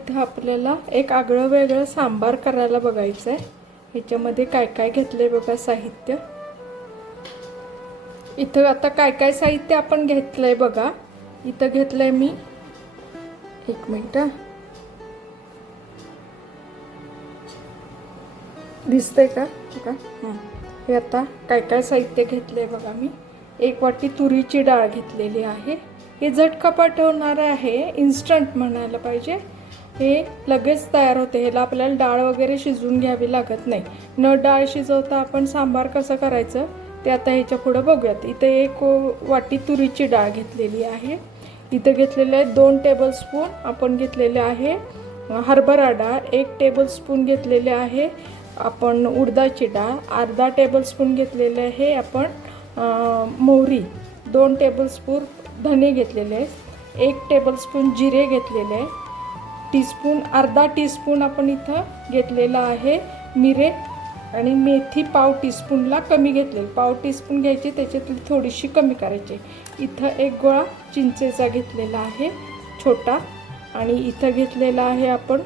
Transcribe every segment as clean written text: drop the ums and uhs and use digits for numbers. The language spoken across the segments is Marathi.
इथं आपल्याला एक आगळं वेगळं सांबार करायला बघायचं आहे। ह्याच्यामध्ये काय काय घेतलंय बघा साहित्य। इथं आता काय काय साहित्य आपण घेतलंय बघा। इथं घेतलंय मी, एक मिनिट, दिसतंय का बघा। हे आता काय काय साहित्य घेतलंय बघा मी। एक वाटी तुरीची डाळ घेतलेली आहे। हे झटपट होणारे आहे, इन्स्टंट म्हणायला पाहिजे। हे लगेच तयार होते। ह्याला आपल्याला डाळ वगैरे शिजवून घ्यावी लागत नाही। न डाळ शिजवता आपण सांबार कसं करायचं ते आता ह्याच्या पुढे बघूयात। इथे एक वाटी तुरीची डाळ घेतलेली आहे। इथे घेतलेले आहे 2 टेबलस्पून आपण घेतलेले आहे हरभरा डाळ, 1 टेबलस्पून घेतलेले आहे आपण उडदाची डाळ, अर्धा टेबलस्पून घेतलेले आहे आपण मोहरी, 2 टेबलस्पून धने घेतलेले आहे, 1 टेबलस्पून जिरे घेतलेले आहे, टीस्पून अर्धा टीस्पून आपण इथं घेतलेला आहे मिरे, आणि मेथी पाव टीस्पूनला कमी घेतलेली, पाव टीस्पून घ्यायची, त्याच्यातली थोडीशी कमी करायची। इथं एक गोळा चिंचेचा घेतलेला आहे छोटा, आणि इथं घेतलेला आहे आपण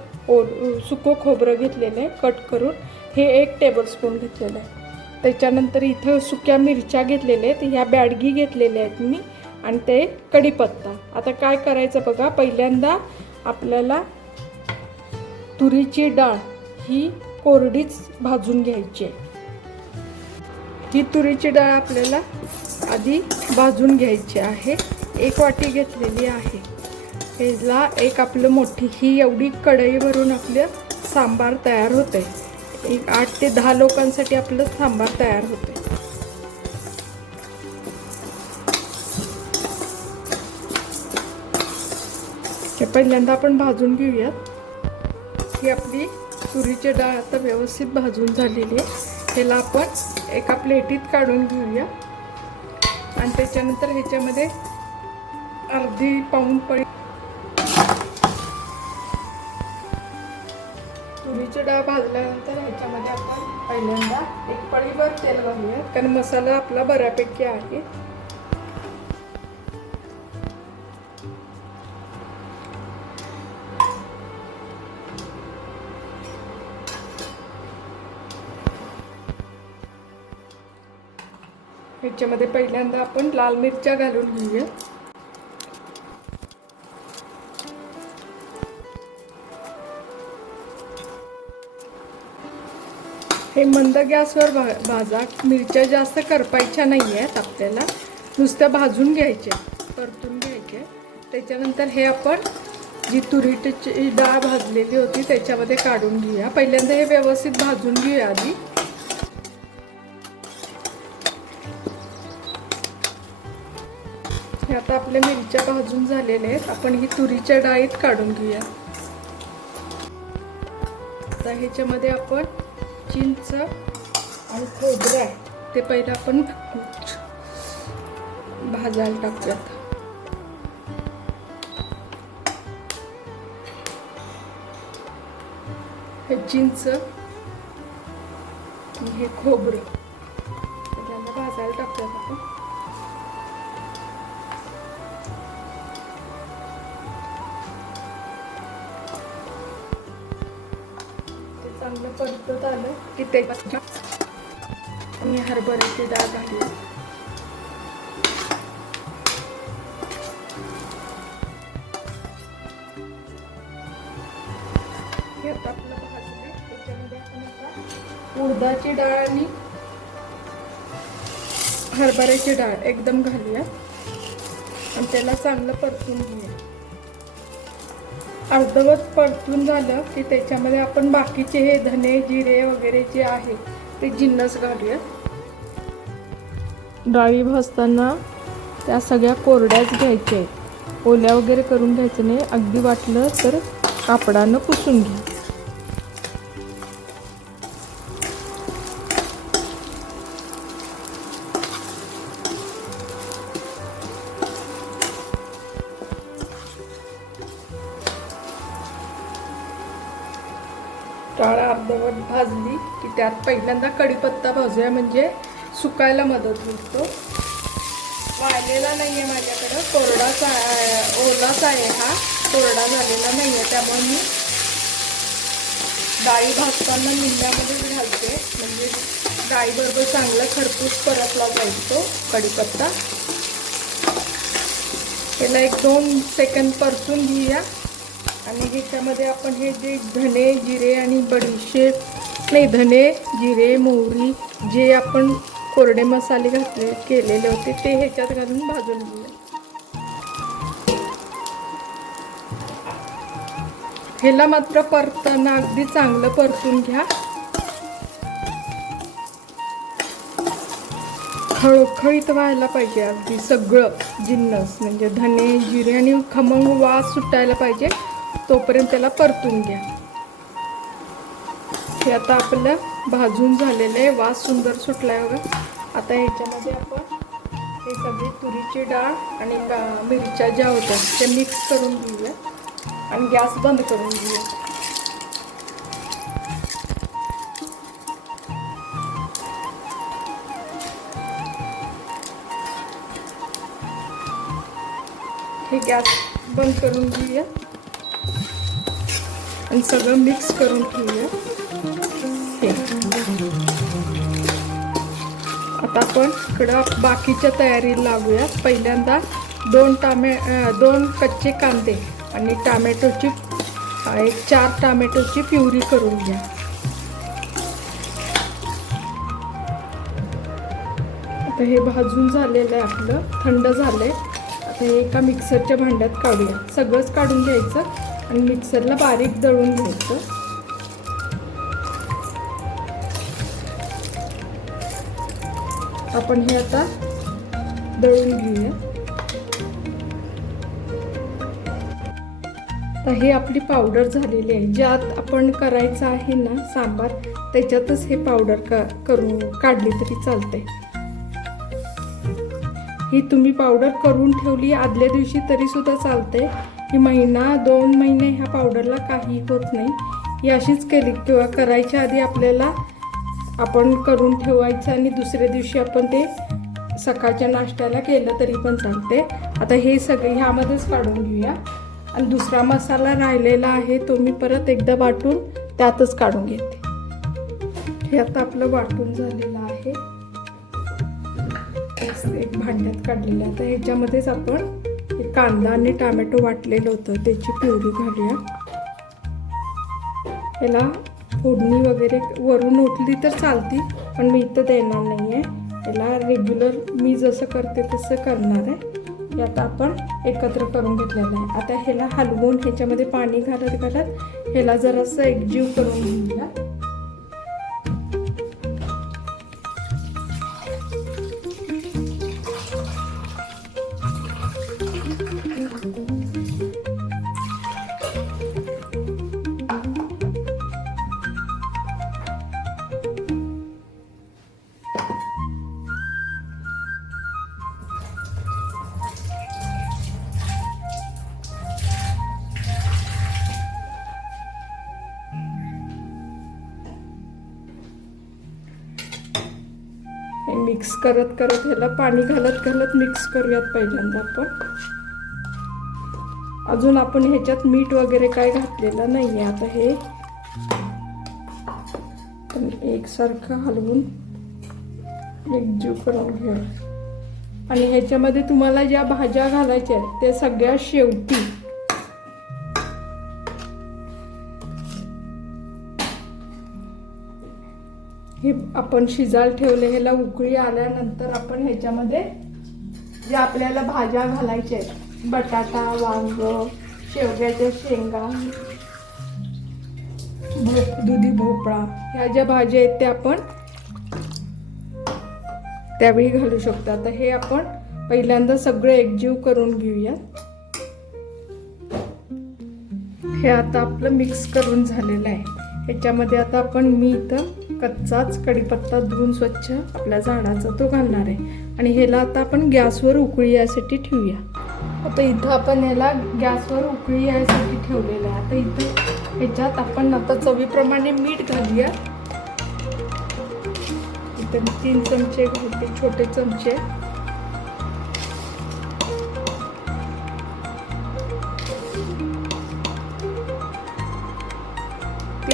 सुकं खोबरं घेतलेलं आहे कट करून, हे 1 टेबलस्पून घेतलेलं आहे। त्याच्यानंतर इथं सुक्या मिरच्या घेतलेल्या आहेत, ह्या बॅडगी घेतलेल्या आहेत मी, आणि ते कढीपत्ता। आता काय करायचं बघा। पहिल्यांदा आपल्याला तुरीची डाळ ही कोरडीच भाजून घ्यायची आहे। ही तुरीची डाळ आपल्याला आधी भाजून घ्यायची आहे। 1 वाटी घेतलेली आहे। ह्याला एक आपलं मोठी ही एवढी कढई भरून आपलं सांबार तयार होते। एक 8 ते 10 लोकांसाठी आपलं सांबार तयार होते। हे पहिल्यांदा आपण भाजून घेऊयात। ही आपली तुरीची डाळ आता व्यवस्थित भाजून झालेली आहे। ह्याला आपण एका प्लेटीत काढून घेऊया, आणि त्याच्यानंतर ह्याच्यामध्ये अर्धी पाऊण पळी तुरीची डाळ भाजल्यानंतर ह्याच्यामध्ये आपण पहिल्यांदा एक पळीभर तेल घालूया, कारण मसाला आपला बऱ्यापैकी आहे। ह्याच्यामध्ये पहिल्यांदा आपण लाल मिरच्या घालून घेऊया। हे मंद गॅसवर भाजा, मिरच्या जास्त करपायच्या नाही आहेत आपल्याला, नुसत्या भाजून घ्यायच्या, परतून घ्यायच्या। त्याच्यानंतर हे आपण जी तुरीची डाळ भाजलेली होती त्याच्यामध्ये काढून घेऊया। पहिल्यांदा हे व्यवस्थित भाजून घेऊया आधी। हे आता आपल्या मिरच्या भाजून झालेल्या आहेत, आपण ही तुरीच्या डाळीत काढून घेऊया। आता ह्याच्यामध्ये आपण चिंच आणि खोबरं आहे ते पहिलं आपण भाजायला टाकूयात। हे चिंच आणि हे खोबरं पहिल्यांदा भाजायला टाकूयात आपण। चांगलं परतत आलं की त्याच्यात मी हरभऱ्याची डाळ घालूया। हे आता आपलं भाजले, त्याच्यामध्ये आपण आता उडदाची डाळ आणि हरभऱ्याची डाळ एकदम घालूया, आणि त्याला चांगलं परतून घेऊया। अर्धवट परतून झालं की त्याच्यामध्ये आपण बाकीचे हे धने जिरे वगैरे जे आहे ते जिन्नस घालूया। डाळी भाजताना त्या सगळ्या कोरड्याच घ्यायच्या आहेत, ओल्या वगैरे करून घ्यायचं नाही। अगदी वाटलं तर कापडानं पुसून घ्या। डाळ अर्धवट भाजली की त्यात पहिल्यांदा कढीपत्ता भाजूया, म्हणजे सुकायला मदत होतो। वाळलेला नाही आहे माझ्याकडं, कोरडाच ओलाच आहे हा, कोरडा झालेला नाही आहे, त्यामुळे मी डाळी भाजताना निम्म्यामध्येच घालते, म्हणजे डाळीबरोबर चांगला खरपूस परतला जाईल तो कढीपत्ता. त्याला 1-2 सेकंद परतून घेऊया. आणि ह्याच्यामध्ये आपण हे जे धने जिरे आणि बडीशेप नाही, धने जिरे मोहरी जे आपण कोरडे मसाले केलेले होते ते ह्याच्यात घालून भाजून घेऊया. ह्याला मात्र परताना अगदी चांगलं परतून घ्या. खळखळीत व्हायला पाहिजे अगदी सगळं जिन्नस, म्हणजे धने जिरे आणि खमंग वास सुटायला पाहिजे, तोपर्यंत त्याला परतून घ्या. हे आता आपलं भाजून झालेलं आहे, वास सुंदर सुटलाय बघा. आता ह्याच्यामध्ये आपण हे सगळी तुरीची डाळ आणि मिरच्या ज्या होत्या त्या मिक्स करून घेऊया आणि गॅस बंद करून घेऊया. हे गॅस बंद करून घेऊया आणि सगळं मिक्स करून ठेवूया. आता आपण इकडं बाकीच्या तयारीला लागूया. पहिल्यांदा 2 कच्चे कांदे आणि टॅमॅटोची 4 टॅमॅटोची प्युरी करून घ्या. आता हे भाजून झालेलं आहे आपलं, थंड झालंय. आता हे एका मिक्सरच्या भांड्यात काढूया. सगळंच काढून घ्यायचं आणि मिक्सरला बारीक दळून घ्यायचं. आपण हे आता दळून घेऊया. तर हे आपली पावडर झालेली आहे. ज्यात आपण करायचं आहे ना सांबार, त्याच्यातच हे पावडर करून काढली तरी चालते. ही तुम्ही पावडर करून ठेवली आदल्या दिवशी तरी सुद्धा चालते. ही 1-2 महिने ह्या पावडरला काही होत नाही. ही अशीच केली किंवा करायच्या आधी आपल्याला आपण करून ठेवायचं आणि दुसऱ्या दिवशी आपण ते सकाळच्या नाश्त्याला केलं तरी पण चालते. आता हे सगळे ह्यामध्येच काढून घेऊया आणि दुसरा मसाला राहिलेला आहे तो मी परत एकदा वाटून त्यातच काढून घेते. हे आता आपलं वाटून झालेलं आहे, एक भांड्यात काढलेलं. आता ह्याच्यामध्येच आपण कांदा आणि टोमॅटो वाटलेलं होतं त्याची प्युरी घालूया. याला फोडणी वगैरे वरून ओतली तर चालती, पण मी इथं देणार नाही आहे. याला रेग्युलर मी जसं करते तसं करणार आहे. हे आता आपण एकत्र करून घेतलेलं आहे. आता ह्याला हलवून ह्याच्यामध्ये पाणी घालत ह्याला जरासं एकजीव करून घेऊया. मिक्स करत ह्याला पाणी घालत मिक्स करूयात पहिल्यांदा आपण. अजून आपण ह्याच्यात मीठ वगैरे काय घातलेलं नाही आहे. आता हे एकसारखं हलवून एकजीव करून घ्या. आणि ह्याच्यामध्ये तुम्हाला ज्या भाज्या घालायच्या आहेत त्या सगळ्या शेवटी हे आपण शिजायला ठेवले. ह्याला उकळी आल्यानंतर आपण ह्याच्यामध्ये जे आपल्याला भाज्या घालायच्या आहेत, बटाटा, वांग, शेवग्याच्या शेंगा, दुधी भोपळा, ह्या ज्या भाज्या आहेत त्या आपण त्यावेळी घालू शकतो. आता हे आपण पहिल्यांदा सगळं एकजीव करून घेऊया. हे आता आपलं मिक्स करून झालेलं आहे. ह्याच्यामध्ये आता आपण मी इथं कच्चाच कढीपत्ता धुवून स्वच्छ आपल्या झाडाचा तो घालणार आहे. आणि ह्याला आता आपण गॅसवर उकळी यासाठी ठेवूया. आता इथं आपण ह्याला गॅसवर उकळी यासाठी ठेवलेलं आहे. आता इथं ह्याच्यात आपण आता चवीप्रमाणे मीठ घालूया. इथं 3 चमचे घालते, छोटे चमचे.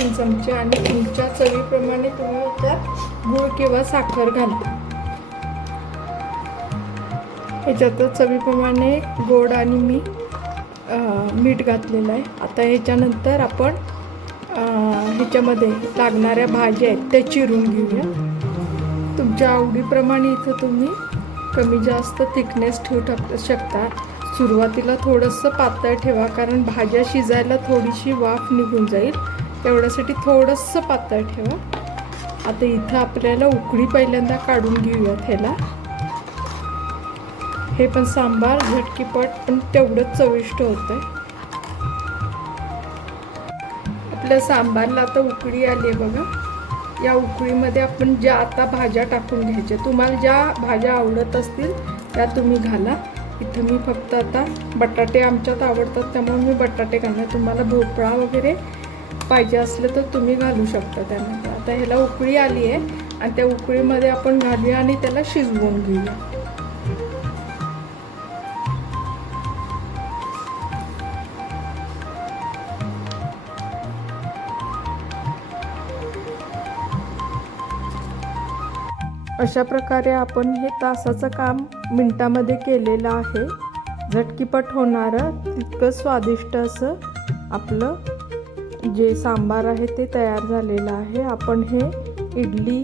3 चमचे आणि तुमच्या चवीप्रमाणे तुम्ही त्यात गूळ किंवा साखर घाला. ह्याच्यात चवीप्रमाणे गोड आणि मीठ घातलेलं आहे. आता ह्याच्यानंतर आपण ह्याच्यामध्ये लागणाऱ्या भाज्या आहेत त्या चिरून घेऊया. तुमच्या आवडीप्रमाणे इथं तुम्ही कमी जास्त थिकनेस ठेवू शकता. सुरुवातीला थोडंसं पातळ ठेवा, कारण भाज्या शिजायला थोडीशी वाफ निघून जाईल, तेवढ्यासाठी थोडंसं पातळ ठेवा. आता इथं आपल्याला उकळी पहिल्यांदा काढून घेऊयात ह्याला. हे पण सांबार झटकीपट पण तेवढंच चविष्ट होतं आहे. आपल्या सांबारला आता उकळी आली आहे बघा. या उकळीमध्ये आपण ज्या आता भाज्या टाकून घ्यायच्या, तुम्हाला ज्या भाज्या आवडत असतील त्या तुम्ही घाला. इथं मी फक्त आता बटाटे आमच्यात आवडतात त्यामुळे मी बटाटे घालणार. तुम्हाला भोपळा वगैरे पाहिजे असलं तर तुम्ही घालू शकता त्यामध्ये. आता ह्याला उकळी आली आहे आणि त्या उकळीमध्ये आपण घालूया आणि त्याला शिजवून घेऊया. अशा प्रकारे आपण हे तासाचं काम मिनटामध्ये केलेलं आहे. झटकीपट होणारं तितकं स्वादिष्ट असं आपलं जे सांबार आहे ते तयार झालेलं आहे. आपण हे इडली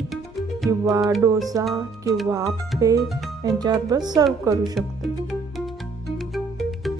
किंवा डोसा किंवा आप्पे यांच्याबरोबर सर्व करू शकतो.